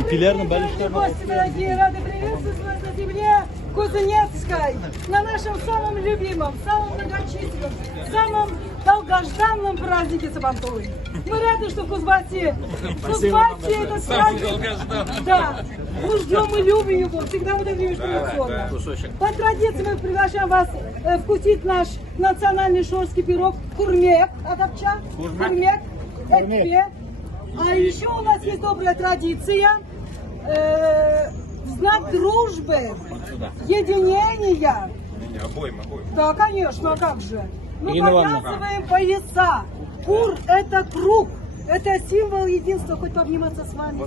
İpilerini ben işte. Гости дорогие, рады приветствовать вас на земле Кузнецкой, на нашем самом любимом, самом многочисленном, самом долгожданном празднике Сабантуй. Мы рады, что в Кузбассе этот праздник. Да, мы ждем и любим его, всегда мы так любим традиционно. По традиции мы приглашаем вас вкусить наш национальный шорский пирог курмек, адапча, курмек, экпе. А еще у нас есть добрая традиция, в знак дружбы, единения. Да, конечно, а как же? Мы повязываем пояса. Кур – это круг. Это символ единства, хоть пообниматься с вами.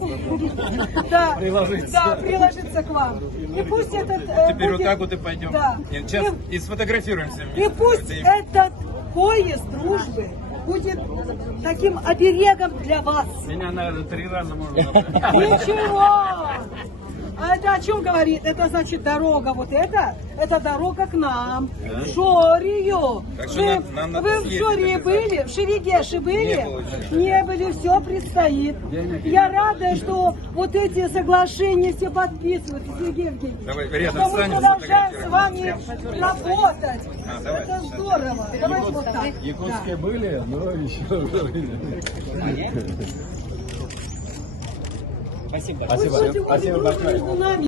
Да, приложиться к вам. И пусть этот... Теперь вот так вот и пойдем. Да. Нет, сейчас и сфотографируемся. И пусть этот пояс дружбы будет таким оберегом для вас. Меня, наверное, 3 раза можно. Ничего! А это о чем говорит? Это значит дорога вот это дорога к нам, в Шорию. Так что нам надо Вы в Шории были? В Шерегеше были? Не были, все предстоит. Я рада, что вот эти соглашения все подписывают, Сергей Евгеньевич. Давай, рядом Что мы встанем, продолжаем с вами сфотографируем. работать. Давай. Это здорово. Давайте вот так. Якутские были, но еще. Спасибо. Спасибо большое. Между нами.